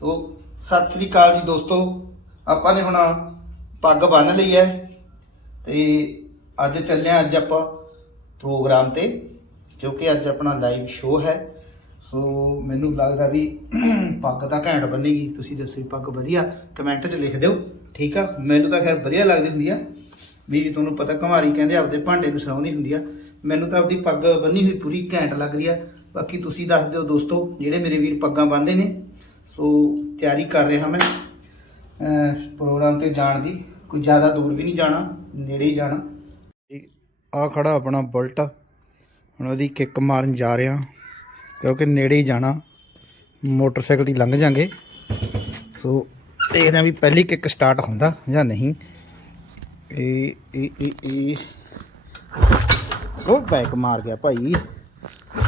ਸੋ, ਸਤਿ ਸ੍ਰੀ ਅਕਾਲ ਜੀ ਦੋਸਤੋ। ਆਪਾਂ ਨੇ ਹੁਣ ਪੱਗ ਬੰਨ ਲਈ ਹੈ ਤੇ ਅੱਜ ਚੱਲਿਆ ਅੱਜ ਆਪਾਂ ਪ੍ਰੋਗਰਾਮ ਤੇ, ਕਿਉਂਕਿ ਅੱਜ ਆਪਣਾ ਲਾਈਵ ਸ਼ੋਅ ਹੈ। ਸੋ, ਮੈਨੂੰ ਲੱਗਦਾ ਵੀ ਪੱਗ ਤਾਂ ਘੈਂਟ ਬੰਨੇਗੀ। ਤੁਸੀਂ ਦੱਸੋ ਪੱਗ ਵਧੀਆ ਕਮੈਂਟ 'ਚ ਲਿਖ ਦਿਓ, ਠੀਕ ਆ? ਮੈਨੂੰ ਤਾਂ ਖੈਰ ਵਧੀਆ ਲੱਗਦੀ ਹੁੰਦੀ ਆ। ਵੀ ਤੁਹਾਨੂੰ ਪਤਾ ਕੁਮਾਰੀ ਕਹਿੰਦੇ ਆਪਦੇ ਭਾਂਡੇ ਨੂੰ ਸਰਾਉਂਦੀ ਹੁੰਦੀ ਆ। ਮੈਨੂੰ ਤਾਂ ਆਪਦੀ ਪੱਗ ਬੰਨੀ ਹੋਈ ਪੂਰੀ ਘੈਂਟ ਲੱਗ ਰਹੀ ਆ। ਬਾਕੀ ਤੁਸੀਂ ਦੱਸ ਦਿਓ ਦੋਸਤੋ, ਜਿਹੜੇ ਮੇਰੇ ਵੀਰ ਪੱਗਾਂ ਬੰਨ੍ਹਦੇ ਨੇ ਸੋ ਤਿਆਰੀ ਕਰ ਰਿਹਾ ਮੈਂ ਪ੍ਰੋਗਰਾਮ ਤੇ ਜਾਣ ਦੀ। ਕੋਈ ਜ਼ਿਆਦਾ ਦੂਰ ਵੀ ਨਹੀਂ ਜਾਣਾ, ਨੇੜੇ ਹੀ ਜਾਣਾ। ਆ ਖੜਾ ਆਪਣਾ ਬੁਲਟ। ਹੁਣ ਉਹਦੀ ਕਿੱਕ ਮਾਰਨ ਜਾ ਰਿਹਾ, ਕਿਉਂਕਿ ਨੇੜੇ ਹੀ ਜਾਣਾ। ਮੋਟਰਸਾਈਕਲ ਦੀ ਲੰਘ ਜਾਾਂਗੇ। ਸੋ ਦੇਖਦੇ ਹਾਂ ਵੀ ਪਹਿਲੀ ਕਿੱਕ ਸਟਾਰਟ ਹੁੰਦਾ ਜਾਂ ਨਹੀਂ। ਇਹ ਇਹ ਇਹ ਇਹ। ਉਹ ਬੈਕ ਮਾਰ ਗਿਆ ਭਾਈ ਵਾਹ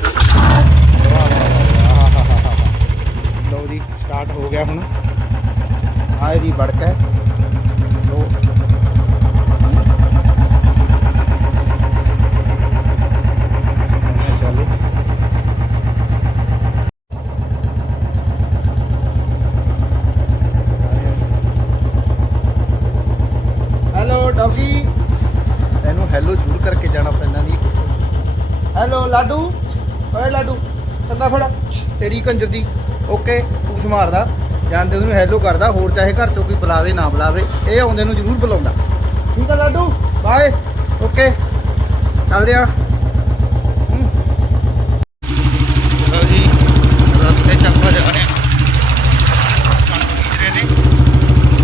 ਵਾਹ ਵਾਹ ਆਹਾਹਾਹਾ। ਲਓ ਜੀ ਸਟਾਰਟ ਹੋ ਗਿਆ ਹੁਣ। ਆਏ ਦੀ ਬੜਕ ਹੈ। ਲਓ। ਹੈਲੋ ਡੌਗੀ ਇਹਨੂੰ ਹੈਲੋ ਜ਼ਰੂਰ ਕਰਕੇ ਜਾਣਾ ਪੈਂਦਾ ਨਹੀਂ ਹੈਲੋ ਲਾਡੂ। ਓਏ ਲਾਡੂ, ਚੰਗਾ ਫੜ। ਤੇਰੀ ਕੰਜਰ ਦੀ। ਓਕੇ ਪੂਛ ਮਾਰਦਾ, ਜਾਂਦੇ ਉਹਨੂੰ ਹੈਲੋ ਕਰਦਾ, ਹੋਰ ਚਾਹੇ ਘਰ ਤੋਂ ਕੋਈ ਬੁਲਾਵੇ, ਨਾ ਬੁਲਾਵੇ, ਇਹ ਆਉਂਦੇ ਨੂੰ ਜ਼ਰੂਰ ਬੁਲਾਉਂਦਾ। ਠੀਕ ਆ ਲਾਡੂ? Bye okay. ਚੱਲਦੇ ਆ ਚਲੋ ਜੀ, ਰਸਤੇ ਚ ਆਪਾਂ ਜਾ ਰਹੇ ਹਾਂ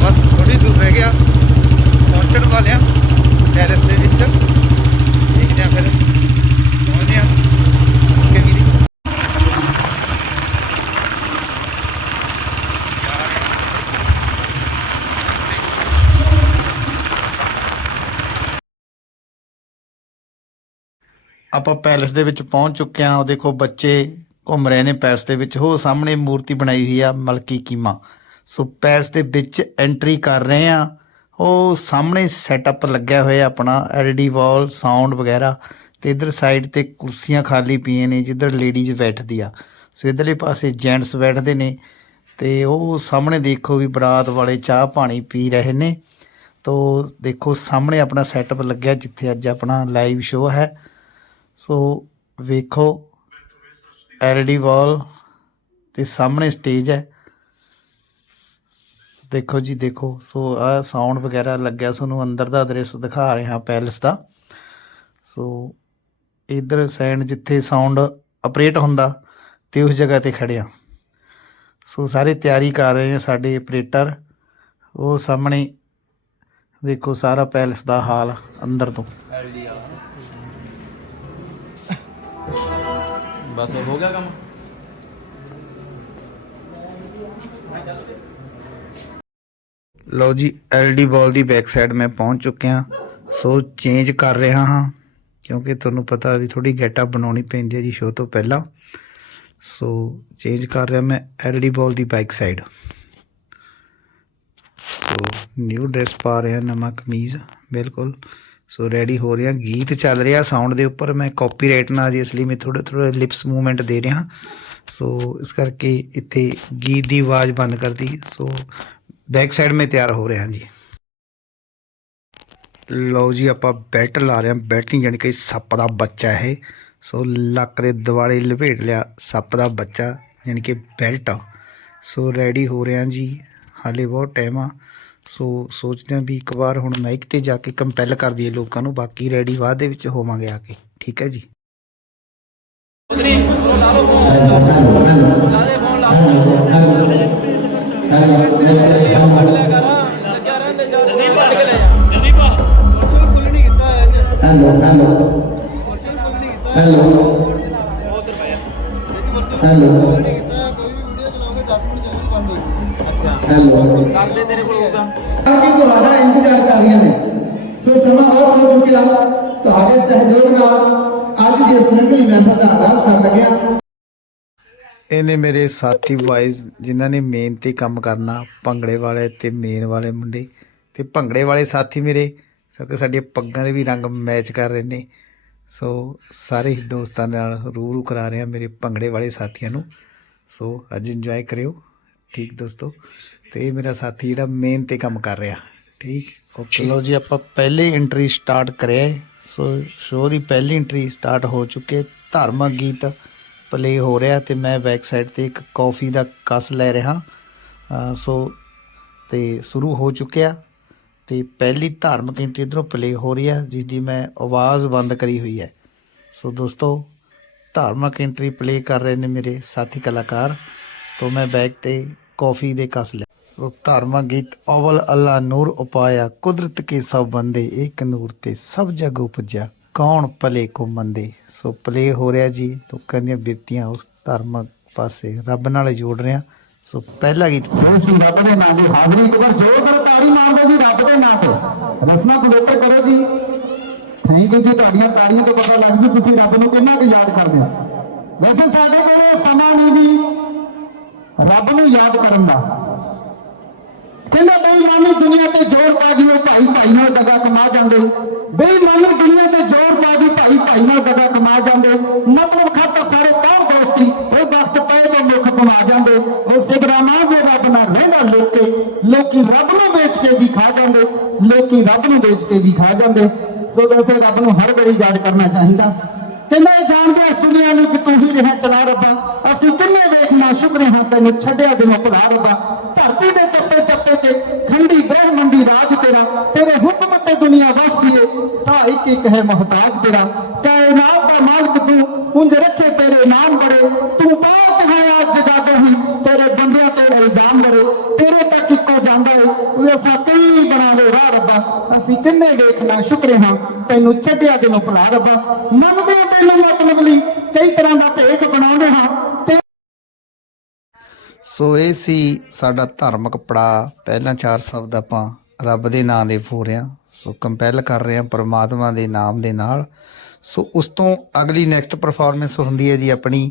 ਬਸ ਥੋੜੀ ਦੂਰ ਰਹਿ ਗਿਆ। ਪਹੁੰਚਣ ਵਾਲਿਆਂ ਆ। ਟੈਰੇਸ ਦੇ ਵਿੱਚ। ਦੇਖਦੇ ਆ ਫਿਰ ਪਹੁੰਚਦੇ ਆ ਓਕੇ ਵੀਰੇ ਆਪਾਂ ਪੈਲਸ ਦੇ ਵਿੱਚ ਪਹੁੰਚ ਚੁੱਕੇ ਹਾਂ। ਉਹ ਦੇਖੋ, ਬੱਚੇ ਘੁੰਮ ਰਹੇ ਨੇ ਪੈਲਸ ਦੇ ਵਿੱਚ। ਉਹ ਸਾਹਮਣੇ ਮੂਰਤੀ ਬਣਾਈ ਹੋਈ ਆ ਮਲਕੀ ਕੀਮਾ। ਸੋ ਪੈਲਸ ਦੇ ਵਿੱਚ ਐਂਟਰੀ ਕਰ ਰਹੇ ਆ ਉਹ ਸਾਹਮਣੇ ਸੈਟਅਪ ਲੱਗਿਆ ਹੋਇਆ ਆਪਣਾ ਐਲਡੀ ਵਾਲ ਸਾਊਂਡ ਵਗੈਰਾ। ਤੇ ਇਧਰ ਸਾਈਡ ਤੇ ਕੁਰਸੀਆਂ ਖਾਲੀ ਪਈਆਂ ਨੇ, ਜਿੱਧਰ ਲੇਡੀਜ਼ ਬੈਠਦੀ ਆ। ਸੋ ਇਧਰਲੇ ਪਾਸੇ ਜੈਂਟਸ ਬੈਠਦੇ ਨੇ। ਤੇ ਉਹ ਸਾਹਮਣੇ ਦੇਖੋ ਵੀ ਬਰਾਤ ਵਾਲੇ ਚਾਹ ਪਾਣੀ ਪੀ ਰਹੇ ਨੇ। ਤੋ ਦੇਖੋ, ਸਾਹਮਣੇ ਆਪਣਾ ਸੈਟਅਪ ਲੱਗਿਆ, ਜਿੱਥੇ ਅੱਜ ਆਪਣਾ ਲਾਈਵ ਸ਼ੋਅ ਹੈ। ਸੋ ਵੇਖੋ, ਐਲਡੀ ਵਾਲ ਤੇ ਸਾਹਮਣੇ ਸਟੇਜ ਹੈ। ਦੇਖੋ ਜੀ, ਦੇਖੋ। ਸੋ ਆ ਸਾਊਂਡ ਵਗੈਰਾ ਲੱਗਿਆ, ਤੁਹਾਨੂੰ ਅੰਦਰ ਦਾ ਦ੍ਰਿਸ਼ ਦਿਖਾ ਰਿਹਾ ਪੈਲਸ ਦਾ। ਸੋ ਇਧਰ ਸਾਈਡ ਜਿੱਥੇ ਸਾਊਂਡ ਆਪਰੇਟ ਹੁੰਦਾ, ਤੇ ਉਸ ਜਗ੍ਹਾ ਤੇ ਖੜਿਆ ਸੋ ਸਾਰੇ ਤਿਆਰੀ ਕਰ ਰਹੇ ਨੇ ਸਾਡੇ ਆਪਰੇਟਰ ਉਹ ਸਾਹਮਣੇ ਵੇਖੋ ਸਾਰਾ ਪੈਲਸ ਦਾ ਹਾਲ ਅੰਦਰ ਤੋਂ। ਬਸ ਹੋ ਗਿਆ ਕੰਮ? ਲਓ ਜੀ, ਐਲਡੀ ਬਾਲ ਦੀ ਬੈਕ ਸਾਈਡ ਮੈਂ ਪਹੁੰਚ ਚੁੱਕਿਆ। ਸੋ ਚੇਂਜ ਕਰ ਰਿਹਾ ਹਾਂ, ਕਿਉਂਕਿ ਤੁਹਾਨੂੰ ਪਤਾ ਵੀ ਥੋੜੀ ਗੈਟਅਪ ਬਣਾਉਣੀ ਪੈਂਦੀ ਹੈ ਜੀ ਸ਼ੋਅ ਤੋਂ ਪਹਿਲਾਂ। ਸੋ ਚੇਂਜ ਕਰ ਰਿਹਾ ਮੈਂ ਐਲਡੀ ਬਾਲ ਦੀ back side so new dress ਪਾ ਰਿਹਾ, ਨਵਾਂ ਕਮੀਜ਼, ਬਿਲਕੁਲ। ਸੋ ਰੈਡੀ ਹੋ ਰਿਹਾ। ਗੀਤ ਚੱਲ ਰਿਹਾ ਸਾਊਂਡ ਦੇ ਉੱਪਰ। ਮੈਂ ਕਾਪੀਰਾਈਟ ਨਾ ਜੀ ਇਸ ਲਈ ਮੈਂ ਥੋੜੇ ਥੋੜੇ ਲਿਪਸ ਮੂਵਮੈਂਟ ਦੇ ਰਿਹਾ। ਸੋ ਇਸ ਕਰਕੇ ਇੱਥੇ ਗੀਤ ਦੀ ਆਵਾਜ਼ ਬੰਦ ਕਰਦੀ ਸੋ ਬੈਕ ਸਾਈਡ ਮੈਂ ਤਿਆਰ ਹੋ ਰਿਹਾ ਜੀ। ਲਓ ਜੀ, ਆਪਾਂ ਬੈਲਟ ਲਾ ਰਹੇ ਹਾਂ। ਬੈਲਟ ਨਹੀਂ ਜਾਣੀ ਕਿ ਸੱਪ ਦਾ ਬੱਚਾ ਇਹ। ਸੋ ਲੱਕ ਦੇ ਦਿਵਾਲੇ ਲਪੇਟ ਲਿਆ ਸੱਪ ਦਾ ਬੱਚਾ, ਜਾਣੀ ਕਿ ਬੈਲਟ ਸੋ ਰੈਡੀ ਹੋ ਰਿਹਾ ਜੀ। ਹਾਲੇ ਬਹੁਤ ਟਾਈਮ ਆ। ਸੋ ਸੋਚਦੇ ਹਾਂ ਵੀ ਇੱਕ ਵਾਰ ਹੁਣ ਮਾਈਕ ਤੇ ਜਾ ਕੇ ਕੰਪੈਲ ਕਰ ਦਈਏ ਲੋਕਾਂ ਨੂੰ, ਬਾਕੀ ਰੈਡੀ ਬਾਅਦ ਦੇ ਵਿੱਚ ਹੋਵਾਂਗੇ ਆ ਕੇ। ਠੀਕ ਹੈ ਜੀ? ਉਧਰੀ ਉਹ ਲਾ ਲਓ ਅੱਛਾ ਹੈਲੋ ਕੱਲ ਦੇ ਤੇਰੇ ਕੋਲ ਹੋਊਗਾ। ਅੱਗੇ ਤੁਹਾਡਾ ਇੰਤਜ਼ਾਰ ਕਰ ਰਹੀਆਂ ਨੇ। ਸੋ ਸਮਾਂ ਬਹੁਤ ਹੋ ਚੁੱਕਿਆ। ਤੁਹਾਡੇ ਸਹਿਯੋਗ ਨਾਲ ਅੱਜ ਦੀ ਅਸੈਂਬਲੀ ਮੈਂਬਰ ਦਾ ਆਗਾਜ਼ ਕਰਨ ਲੱਗਿਆ। ਇਹਨੇ ਮੇਰੇ ਸਾਥੀ ਵਾਈਜ਼ ਜਿਨ੍ਹਾਂ ਨੇ ਮੇਨ ਤੇ ਕੰਮ ਕਰਨਾ ਭੰਗੜੇ ਵਾਲੇ ਤੇ ਮੇਨ ਵਾਲੇ ਮੁੰਡੇ ਤੇ ਭੰਗੜੇ ਵਾਲੇ ਸਾਥੀ ਮੇਰੇ ਸੋ ਕਿ ਸਾਡੀਆਂ ਪੱਗਾਂ ਦੇ ਵੀ ਰੰਗ ਮੈਚ ਕਰ ਰਹੇ ਨੇ। ਸੋ ਸਾਰੇ ਹੀ ਦੋਸਤਾਂ ਨਾਲ ਰੂ ਰੂ ਕਰਾ ਰਹੇ ਆ ਮੇਰੇ ਭੰਗੜੇ ਵਾਲੇ ਸਾਥੀਆਂ ਨੂੰ। ਸੋ ਅੱਜ ਇੰਜੋਏ ਕਰਿਓ। ਠੀਕ ਦੋਸਤੋ? ਤੇ ਇਹ ਮੇਰਾ ਸਾਥੀ ਜਿਹੜਾ ਮੇਨ ਤੇ ਕੰਮ ਕਰ ਰਿਹਾ। ਠੀਕ? ਓਕੇ ਚਲੋ ਜੀ, ਆਪਾਂ ਪਹਿਲੀ ਐਂਟਰੀ ਸਟਾਰਟ ਕਰਿਆ ਸੋ ਸ਼ੋਅ ਦੀ ਪਹਿਲੀ ਐਂਟਰੀ ਸਟਾਰਟ ਹੋ ਚੁੱਕੇ ਧਾਰਮਿਕ ਗੀਤ ਪਲੇ ਹੋ ਰਿਹਾ ਤੇ ਮੈਂ ਬੈਕ ਸਾਈਡ ਤੇ ਇੱਕ ਕਾਫੀ ਦਾ ਕਸ ਲੈ ਰਿਹਾ। ਸੋ ਤੇ ਸ਼ੁਰੂ ਹੋ ਚੁੱਕਿਆ। ਤੇ ਪਹਿਲੀ ਧਾਰਮਿਕ ਐਂਟਰੀ ਇਧਰੋਂ ਪਲੇ ਹੋ ਰਹੀ ਹੈ ਜਿਸ ਦੀ ਮੈਂ ਆਵਾਜ਼ ਬੰਦ ਕਰੀ ਹੋਈ ਹੈ ਸੋ ਦੋਸਤੋ, ਧਾਰਮਿਕ ਐਂਟਰੀ ਪਲੇ ਕਰ ਰਹੇ ਨੇ ਮੇਰੇ ਸਾਥੀ ਕਲਾਕਾਰ। ਤੋਂ ਮੈਂ ਬੈਕ ਤੇ ਕਾਫੀ ਦੇ ਕਸ ਲਿਆ। ਸੋ ਧਾਰਮਿਕ ਗੀਤ ਅਵਲ ਅੱਲਾ ਨੂਰ ਉਪਾਇਆ, ਕੁਦਰਤ ਕੇ ਸਭ ਬੰਦੇ ਇੱਕ ਨੂਰ ਤੇ ਸਭ ਜਗ ਉਪਜਿਆ, ਕੌਣ ਭਲੇ ਕੋ ਮੰਦੇ? ਸੋ ਪਲੇ ਹੋ ਰਿਹਾ ਜੀ ਲੋਕਾਂ ਦੀਆਂ ਬਿਰਤੀਆਂ ਉਸ ਧਾਰਮਿਕ ਪਾਸੇ ਰੱਬ ਨਾਲ ਜੋੜ ਰਿਹਾ ਸੋ ਪਹਿਲਾ ਗੀਤ ਸੋ ਸੀ ਰੱਬ ਦੇ ਨਾਮ ਦੀ ਹਾਜ਼ਰੀ ਇੱਕ ਵਾਰ ਜ਼ੋਰ ਜ਼ੋਰ ਤਾੜੀ ਮਾਰੋ ਜੀ, ਰੱਬ ਦੇ ਨਾਮ ਤੇ। ਰਸਨਾ ਪਵਿੱਤਰ ਕਰੋ ਜੀ। ਥੈਂਕ ਯੂ ਜੀ, ਤੁਹਾਡੀਆਂ ਤਾੜੀਆਂ ਤੋਂ ਪਤਾ ਲੱਗ ਜੂ ਤੁਸੀਂ ਰੱਬ ਨੂੰ ਕਿੰਨਾ ਕੁ ਯਾਦ ਕਰਦੇ ਹੋ। ਵੈਸੇ ਸਾਡੇ ਕਰਨ ਦਾ। ਕਹਿੰਦੇ, ਬੇਈਮਾਨੀ ਦੁਨੀਆ ਤੇ ਜ਼ੋਰ ਪਾ ਗਈ ਉਹ ਭਾਈ ਭਾਈ ਨਾਲ ਦਗਾ ਕਮਾ ਜਾਂਦੇ। ਬੇਈਮਾਨੀ ਦੁਨੀਆ ਤੇ ਜ਼ੋਰ ਪਾ ਗਈ ਭਾਈ ਭਾਈ ਨਾਲ ਦਗਾ ਕਮਾ ਜਾਂਦੇ। ਮਤਲਬ ਖਾਤਰ ਸਾਰੇ ਕੌਣ ਦੋਸਤੀ? ਉਹ ਵਕਤ ਪਏ ਤੇ ਮੁੱਖ ਕਮਾ ਜਾਂਦੇ। ਉਹ ਸਿਧਰਾਮਾ ਦੇ ਰੱਬ ਨਾਲ ਰਹਿੰਦਾ ਲੋਕੇ। ਲੋਕੀ ਰੱਬ ਨੂੰ ਵੇਚ ਕੇ ਵੀ ਖਾ ਜਾਂਦੇ। ਲੋਕੀ ਰੱਬ ਨੂੰ ਵੇਚ ਕੇ ਵੀ ਖਾ ਜਾਂਦੇ। ਸੋ ਵੈਸੇ ਰੱਬ ਨੂੰ ਹਰ ਵੇਲੇ ਯਾਦ ਕਰਨਾ ਚਾਹੀਦਾ। ਕਹਿੰਦਾ, ਇਹ ਜਾਣਦੇ ਇਸ ਦੁਨੀਆ ਨੂੰ ਕਿ ਤੂੰ ਹੀ ਰਹਿ ਚਲਾ ਰੱਬਾ। ਅਸੀਂ ਕਿੰਨੇ ਸ਼ੁਕਰ ਹਾਂ ਤੈਨੂੰ ਛੱਡਿਆ ਦਿਨੋਂ ਭੁਲਾ ਰੱਬਾ ਧਰਤੀ ਦੇ ਚੱਪੇ ਚੱਪੇ ਤੇ ਖੰਡੀ ਗ੍ਰਹਿ ਮੰਡੀ ਰਾਜ ਤੇਰਾ। ਤੇਰੇ ਹੁਕਮ ਤੇ ਦੁਨੀਆ ਵਸਦੀ ਏ। ਸਾ ਇੱਕ ਇੱਕ ਹੈ ਮੁਹਤਾਜ ਤੇਰਾ। ਕਾਇਨਾਤ ਦਾ ਮਾਲਕ ਤੂੰ, ਉਂਝ ਰੱਖੇ ਤੇਰੇ ਨਾਮ ਬੜੇ। ਤੂੰ ਪਾਕ ਹੈ ਅੱਜ ਜਗਾ ਹੀ, ਤੇਰੇ ਬੰਦਿਆਂ ਤੇ ਇਲਜ਼ਾਮ ਬੜੇ। ਤੇਰੇ ਤੱਕ ਇੱਕੋ ਜਾਂਦਾ ਏ। ਉਹ ਅਸਾਂ ਕਈ ਬਣਾਵੇ ਰਾਹ ਰੱਬਾ। ਅਸੀਂ ਕਿੰਨੇ ਵੇਖਣਾ, ਸ਼ੁਕਰ ਹਾਂ, ਤੈਨੂੰ ਛੱਡਿਆ ਦਿਨੋਂ ਭੁਲਾ ਰੱਬਾ। ਮਨ ਹਾਂ ਤੈਨੂੰ ਮਤਲਬ ਲਈ ਕਈ ਤਰ੍ਹਾਂ ਦਾ ਭੇਖ ਬਣਾਉਂਦੇ ਹਾਂ ਤੇ ਸੋ ਇਹ ਸੀ ਸਾਡਾ ਧਾਰਮਿਕ ਪੜਾ ਪਹਿਲਾਂ ਚਾਰ ਸ਼ਬਦ ਆਪਾਂ ਰੱਬ ਦੇ ਨਾਮ ਦੇ ਫੋਰਿਆ ਸੋ ਕੰਪੈਲ ਕਰ ਰਹੇ ਹਾਂ ਪਰਮਾਤਮਾ ਦੇ ਨਾਮ ਦੇ ਨਾਲ। ਸੋ ਉਸ ਤੋਂ ਅਗਲੀ ਨੈਕਸਟ ਪਰਫਾਰਮੈਂਸ ਹੁੰਦੀ ਹੈ ਜੀ ਆਪਣੀ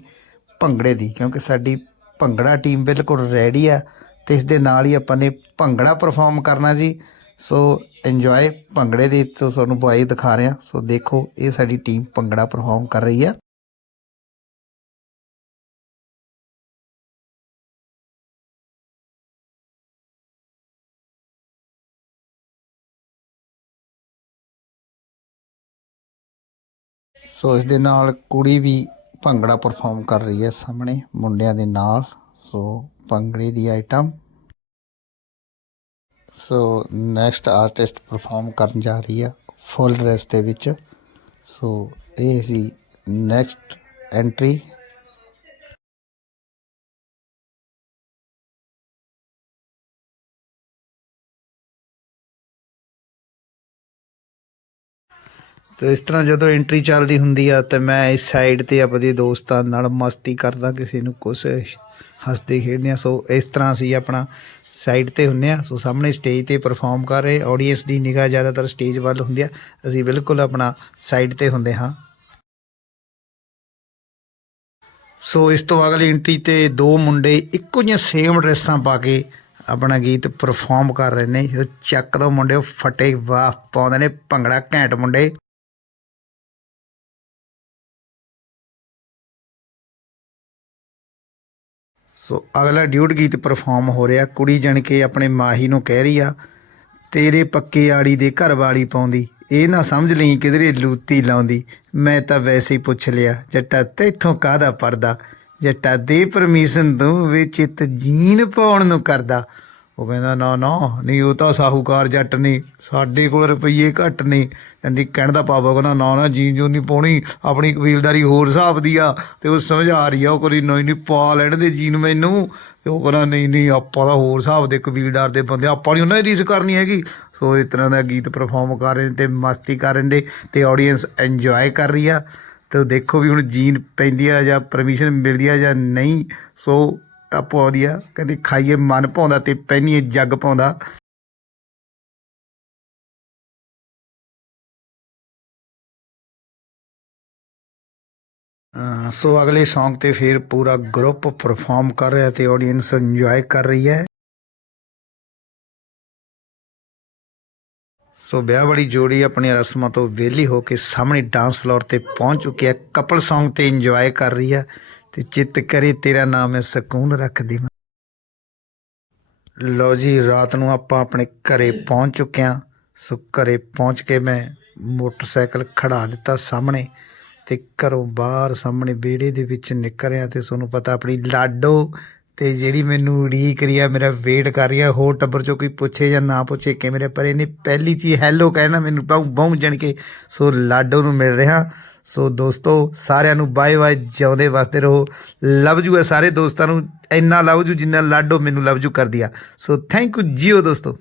ਭੰਗੜੇ ਦੀ, ਕਿਉਂਕਿ ਸਾਡੀ ਭੰਗੜਾ ਟੀਮ ਬਿਲਕੁਲ ਰੈਡੀ ਆ ਤੇ ਇਸ ਦੇ ਨਾਲ ਹੀ ਆਪਾਂ ਨੇ ਭੰਗੜਾ ਪਰਫਾਰਮ ਕਰਨਾ ਜੀ। ਸੋ ਇੰਜੋਏ ਭੰਗੜੇ ਦੀ ਤੋਂ ਤੁਹਾਨੂੰ ਬੁਆਈ ਦਿਖਾ ਰਹੇ ਹਾਂ। ਸੋ ਦੇਖੋ, ਇਹ ਸਾਡੀ ਟੀਮ ਭੰਗੜਾ ਪਰਫਾਰਮ ਕਰ ਰਹੀ ਹੈ। ਸੋ ਇਸ ਦੇ ਨਾਲ ਕੁੜੀ ਵੀ ਭੰਗੜਾ ਪਰਫਾਰਮ ਕਰ ਰਹੀ ਹੈ ਸਾਹਮਣੇ, ਮੁੰਡਿਆਂ ਦੇ ਨਾਲ। ਸੋ ਭੰਗੜੇ ਦੀ item so next artist perform ਕਰਨ ਜਾ ਰਹੀ ਆ ਫੁੱਲ ਡਰੈਸ ਦੇ ਵਿੱਚ। ਸੋ ਇਹ ਸੀ ਨੈਕਸਟ ਐਂਟਰੀ ਤੇ ਇਸ ਤਰ੍ਹਾਂ ਜਦੋਂ ਐਂਟਰੀ ਚੱਲਦੀ ਹੁੰਦੀ ਆ ਤੇ ਮੈਂ ਇਸ ਸਾਈਡ ਤੇ ਆਪਣੇ ਦੋਸਤਾਂ ਨਾਲ ਮਸਤੀ ਕਰਦਾ, ਕਿਸੇ ਨੂੰ ਕੁਛ ਹੱਸਦੇ ਖੇਡਦੇ ਆ। ਸੋ ਇਸ ਤਰ੍ਹਾਂ ਅਸੀਂ ਆਪਣਾ ਸਾਈਡ ਤੇ ਹੁੰਨੇ ਆ। ਸੋ ਸਾਹਮਣੇ ਸਟੇਜ ਤੇ ਪਰਫਾਰਮ ਕਰ ਰਹੇ ਆਡੀਅנס ਦੀ ਨਿਗਾਹ ਜ਼ਿਆਦਾਤਰ ਸਟੇਜ ਵੱਲ ਹੁੰਦੀ ਆ। ਅਸੀਂ ਬਿਲਕੁਲ ਆਪਣਾ ਸਾਈਡ ਤੇ ਹੁੰਦੇ ਹਾਂ। ਸੋ ਇਸ ਤੋਂ ਅਗਲੀ ਐਂਟਰੀ ਤੇ ਦੋ ਮੁੰਡੇ ਇੱਕੋ ਜਿਹੀਆਂ ਸੇਮ ਡਰੈਸਾਂ ਪਾ ਕੇ ਆਪਣਾ ਗੀਤ ਪਰਫਾਰਮ ਕਰ ਰਹੇ ਨੇ। ਉਹ ਚੱਕ ਦੋ ਮੁੰਡੇ, ਉਹ ਫਟੇ ਵਾਹ, ਪਾਉਂਦੇ ਨੇ ਭੰਗੜਾ ਘੈਂਟ ਮੁੰਡੇ। ਸੋ ਅਗਲਾ ਡਿਊਟ ਗੀਤ ਪਰਫਾਰਮ ਹੋ ਰਿਹਾ। ਕੁੜੀ ਜਣ ਕੇ ਆਪਣੇ ਮਾਹੀ ਨੂੰ ਕਹਿ ਰਹੀ ਆ, ਤੇਰੇ ਪੱਕੇ ਆੜੀ ਦੇ ਘਰ ਵਾਲੀ ਪਾਉਂਦੀ, ਇਹ ਨਾ ਸਮਝ ਲਈ ਕਿਧਰੇ ਲੂਤੀ ਲਾਉਂਦੀ। ਮੈਂ ਤਾਂ ਵੈਸੇ ਹੀ ਪੁੱਛ ਲਿਆ, ਜੱਟਾ ਤੇਥੋਂ ਕਾਹਦਾ ਪਰਦਾ? ਜੱਟਾ ਦੇ ਪਰਮਿਸ਼ਨ ਤੂੰ ਵਿੱਚ ਇਤ ਜੀਨ ਪਾਉਣ ਨੂੰ ਕਰਦਾ। ਉਹ ਕਹਿੰਦਾ, ਨਾ ਨਾ, ਨਹੀਂ, ਉਹ ਤਾਂ ਸਾਹੂਕਾਰ ਜੱਟ ਨੇ, ਸਾਡੇ ਕੋਲ ਰੁਪਈਏ ਘੱਟ ਨੇ। ਕਹਿੰਦੀ, ਕਹਿਣ ਦਾ ਪਾਪਾ ਕਹਿੰਦਾ, ਨਾ ਨਾ ਜੀਨ ਜੋ ਨਹੀਂ ਪਾਉਣੀ, ਆਪਣੀ ਕਬੀਲਦਾਰੀ ਹੋਰ ਹਿਸਾਬ ਦੀ ਆ, ਤੇ ਉਹ ਸਮਝਾ ਰਹੀ ਆ, ਉਹ ਕੋਈ ਨਹੀਂ ਨਹੀਂ, ਪਾ ਲੈਣ ਦੇ ਜੀਨ ਮੈਨੂੰ। ਤੇ ਉਹ ਕਹਿੰਦਾ, ਨਹੀਂ ਨਹੀਂ, ਆਪਾਂ ਤਾਂ ਹੋਰ ਹਿਸਾਬ ਦੇ ਕਬੀਲਦਾਰ ਦੇ ਬੰਦੇ ਆਪਾਂ ਨਹੀਂ ਉਹਨਾਂ ਦੀ ਰੀਸ ਕਰਨੀ ਹੈਗੀ। ਸੋ ਇਸ ਤਰ੍ਹਾਂ ਦਾ ਗੀਤ ਪਰਫਾਰਮ ਕਰ ਰਹੇ ਨੇ ਤੇ ਮਸਤੀ ਕਰ ਰਹੇ ਨੇ ਤੇ ਆਡੀਅנס ਇੰਜੋਏ ਕਰ ਰਹੀ ਆ। ਤੇ ਦੇਖੋ ਵੀ ਹੁਣ ਜੀਨ ਪੈਂਦੀ ਆ ਜਾਂ ਪਰਮਿਸ਼ਨ ਮਿਲਦੀ ਆ ਜਾਂ ਨਹੀਂ। ਸੋ ਆਪੋ ਆਉਂਦੀ ਆ। ਕਹਿੰਦੀ ਖਾਈਏ, ਮਨ ਪਾਉਂਦਾ ਤੇ ਪਹਿਨੀਏ, ਜੱਗ ਪਾਉਂਦਾ ਸੋ ਅਗਲੇ Song ਤੇ ਫਿਰ ਪੂਰਾ ਗਰੁੱਪ ਪਰਫਾਰਮ ਕਰ ਰਿਹਾ ਤੇ ਆਡੀਅנס ਇੰਜੋਏ ਕਰ ਰਹੀ ਹੈ। ਸੋ ਵਿਆਹ ਵਾਲੀ ਜੋੜੀ ਆਪਣੀਆਂ ਰਸਮਾਂ ਤੋਂ ਵਿਹਲੀ ਹੋ ਕੇ ਸਾਹਮਣੇ ਡਾਂਸ ਫਲੋਰ ਤੇ ਪਹੁੰਚ ਚੁੱਕੀ ਹੈ। ਕਪਲ Song ਤੇ ਇੰਜੋਏ ਕਰ ਰਹੀ ਹੈ। ਤੇ ਚਿੱਤ ਕਰੇ, ਤੇਰਾ ਨਾਮ ਹੈ ਸਕੂਨ ਰੱਖਦੀ ਮੈਂ ਲੋ ਜੀ, ਰਾਤ ਨੂੰ ਆਪਾਂ ਆਪਣੇ ਘਰੇ ਪਹੁੰਚ ਚੁੱਕੇ ਹਾਂ। ਸੋ ਘਰੇ ਪਹੁੰਚ ਕੇ ਮੈਂ ਮੋਟਰਸਾਈਕਲ ਖੜਾ ਦਿੱਤਾ ਸਾਹਮਣੇ ਤੇ ਘਰੋਂ ਬਾਹਰ ਸਾਹਮਣੇ ਵਿਹੜੇ ਦੇ ਵਿੱਚ ਨਿਕਲ ਰਿਹਾ ਤੇ ਤੁਹਾਨੂੰ ਪਤਾ ਆਪਣੀ ਲਾਡੋ ਤੇ ਜਿਹੜੀ ਮੈਨੂੰ ਉਡੀਕ ਰਹੀ ਆ, ਮੇਰਾ ਵੇਟ ਕਰ ਰਹੀ ਆ, ਹੋਰ ਟੱਬਰ ਚੋਂ ਕੋਈ ਪੁੱਛੇ ਜਾਂ ਨਾ ਪੁੱਛੇ ਕਿ ਮੇਰੇ ਪਰ ਇਹਨੇ ਪਹਿਲੀ ਚੀਜ਼ ਹੈਲੋ ਕਹਿਣਾ, ਮੈਨੂੰ ਬਹੁ ਬਹੁ ਜਣ ਕੇ, ਸੋ ਲਾਡੋ ਨੂੰ ਮਿਲ ਰਿਹਾ। ਸੋ ਦੋਸਤੋ, ਸਾਰਿਆਂ ਨੂੰ ਬਾਏ ਬਾਏ ਜਿਉਂਦੇ ਵਾਸਤੇ ਰਹੋ। ਲਵ ਯੂ ਹੈ ਸਾਰੇ ਦੋਸਤਾਂ ਨੂੰ, ਇੰਨਾ ਲਵ ਯੂ ਜਿੰਨਾ ਲਾਡੋ ਮੈਨੂੰ ਲਵ ਯੂ ਕਰਦੀ ਆ। ਸੋ ਥੈਂਕ ਯੂ ਜੀਓ ਦੋਸਤੋ।